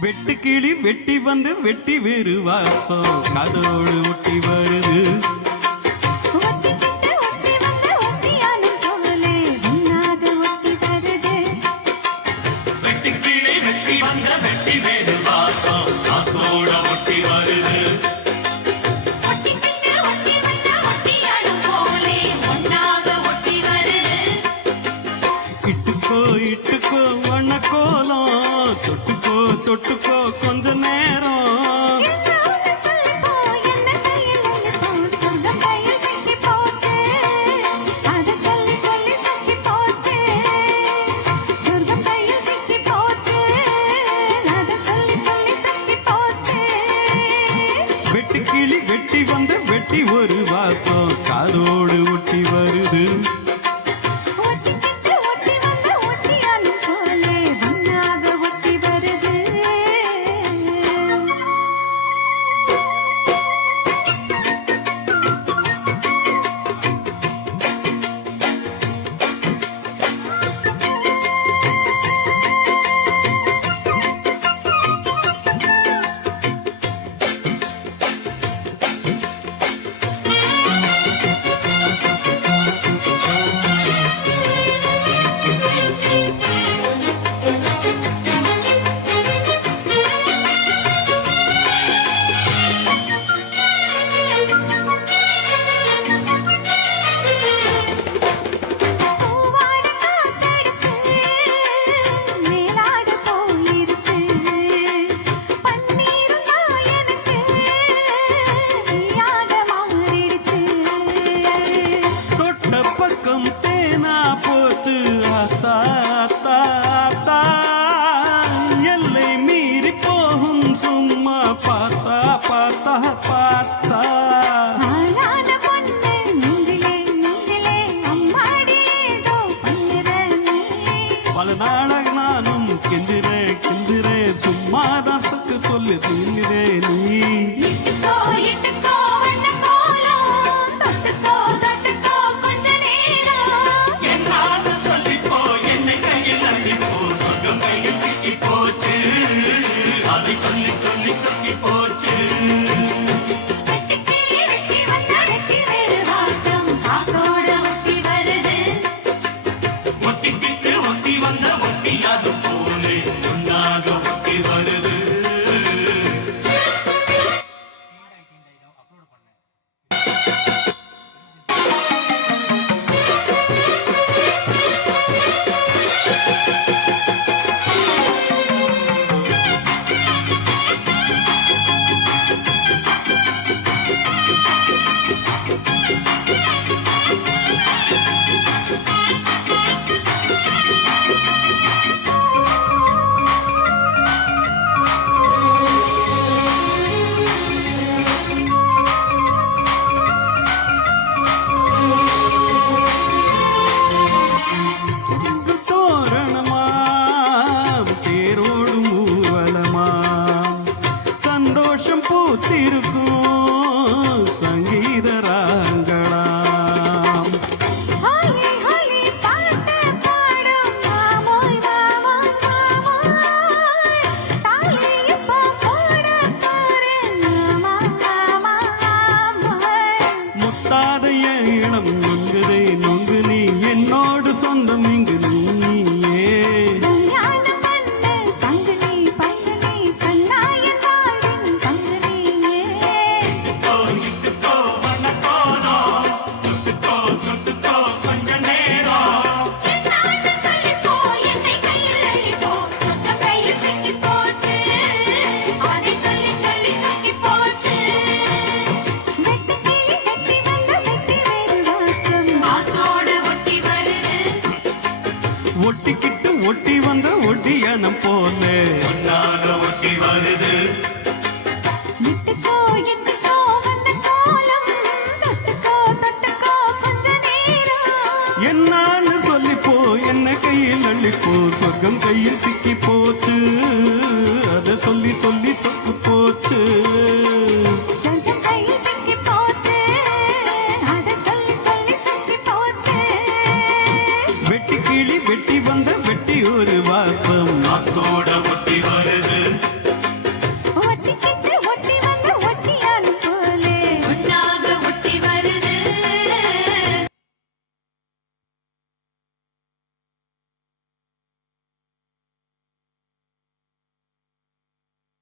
வெட்டு கிளி வெட்டி வந்து வெட்டி வேறு வாசம் காதோடு ஒட்டி வருது. இட்டுக்கோ வண்ண கோலம் தொட்டுக்கோ தொட்டுக்கோ கொஞ்ச நேரம் வெட்டு கிளி வெட்டி வந்து வெட்டி ஒரு வாசம் காதோடு ஒட்டி வருது. பக்கம் தேனா போச்சு ஆத்தா ஆத்தா ஆத்தா எல்லை மீறி போகும் சும்மா பார்த்தா பார்த்தா பார்த்தா பல நாளாக நானும் கெஞ்சிரேன் கெஞ்சிரேன் சும்மாதான் சக்கு சொல்லி தீங்கிறே நீ. சங்கீத ராங்களாம் முத்தாத இளம் நொங்குதே நொங்கு நீ என்னோடு சொந்தம் இங்கு நீயே. ஒட்டிக்கிட்டு ஒட்டி வந்த ஒட்டியனம் போல ஒட்டி வருது. என்னான்னு சொல்லிப்போ என்ன கையில் அள்ளிப்போ சொர்க்கம் கையில் சிக்கி போச்சு.